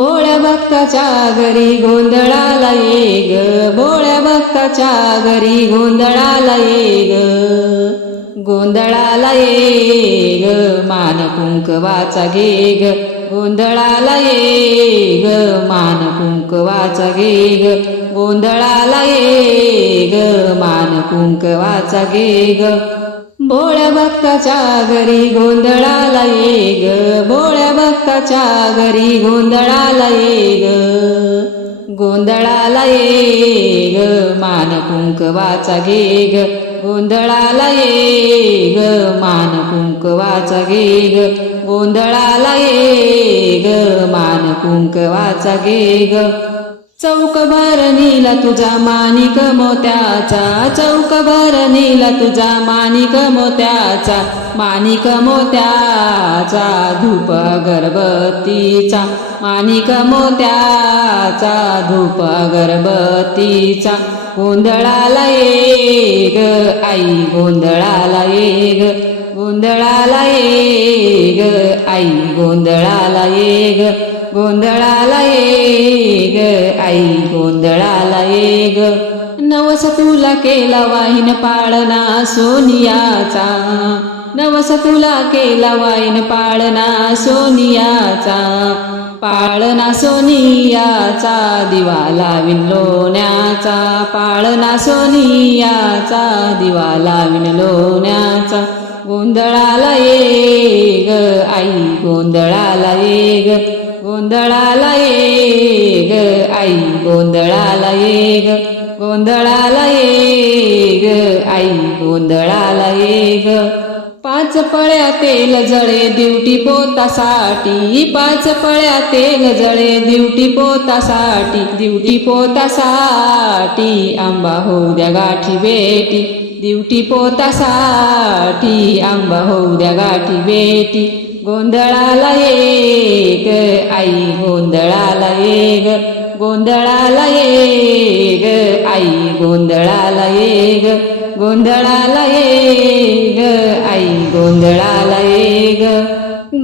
भोळ्या भक्ताच्या घरी गोंधळाला ये ग भोळ्या भक्ताच्या घरी गोंधळाला ये ग गोंधळाला ये ग मान कुंकवाचा घे ग गोंधळाला ये ग मान कुंकवाचा घे ग गोंधळाला ये ग मान कुंकवाचा घे ग भोळ्या भक्ताच्या घरी गोंधळाला ये ग भोळ्या भक्ताच्या घरी गोंधळाला ये ग गोंधळाला ये ग मान कुंकवाचा घे ग गोंधळाला ये ग मान कुंकवाचा घे ग गोंधळाला ये ग मान कुंकवाचा घे ग चौक भरणीला तुझा मानिक मोत्याचा. चौक भरणीला तुझा मानिक मोत्याचा. मानिक मोत्याचा धूप अगरबत्तीचा. मानिक मोत्याचा धूप अगरबत्तीचा. गोंधळाला ये ग आई गोंधळाला ये ग गोंधळाला ये ग आई गोंधळाला ये ग गोंधळाला ये आई गोंधळाला ये ग नवस तुला केला वाहीन पाळणा सोनियाचा. नवस तुला केला वाईन पाळणा सोनियाचा. पाळणा सोनियाचा दिवा लावीन लोण्याचा. पाळणा सोनियाचा दिवा लावीन लोण्याचा. गोंधळाला ये ग आई गोंधळाला ये ग गोंधळाला ये ग आई गोंधळाला ये ग गोंधळाला ये ग आई गोंधळाला ये ग पाच पळ्या तेल जळे दिवटी पोतासाठी पाच पळ्या तेल जळे दिवटी पोतासाठी दिवटी पोतासाठी आंबा होऊ द्या गाठी बेटी दिवटी पोतासाठी आंबा होऊ द्या गाठी बेटी गोंधळाला ये ग आई गोंधळाला ये ग गोंधळाला ये ग आई गोंधळाला ये ग गोंधळाला ये ग आई गोंधळाला ये ग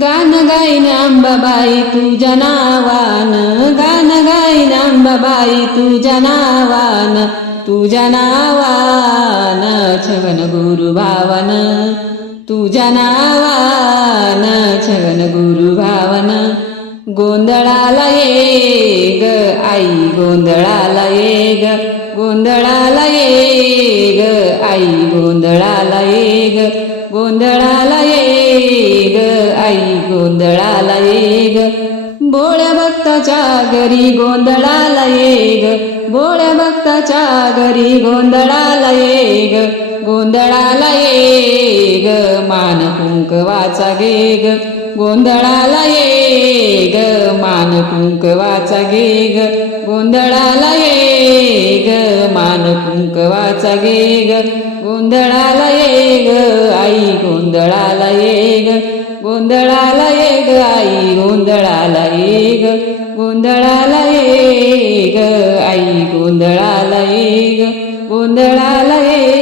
गान गाईन आंबाबाई तुझ्या नावान. गान गाईन आंबाबाई तुझ्या नावान. तुझ्या नावान छगन गुरु भावन तुझ्या नावान छगन गुरु भावन गोंधळाला ये ग आई गोंधळाला ये ग गोंधळाला ये ग आई गोंधळाला ये ग गोंधळाला ये ग आई गोंधळाला ये ग भोळ्या भक्ताच्या घरी गोंधळाला ये ग भोळ्या भक्ताच्या घरी गोंधळाला ये ग गोंधळाला ये ग मान कुंकवाचा गे गोंधळाला ये ग मान कुंकवाचा गे गोंधळाला ये ग मान कुंकवाचा गे गोंधळाला ये ग आई गोंधळाला ये ग गोंधळाला ये ग आई गोंधळाला ये ग गोंधळाला ये ग आई गोंधळाला ये ग गोंधळाला ये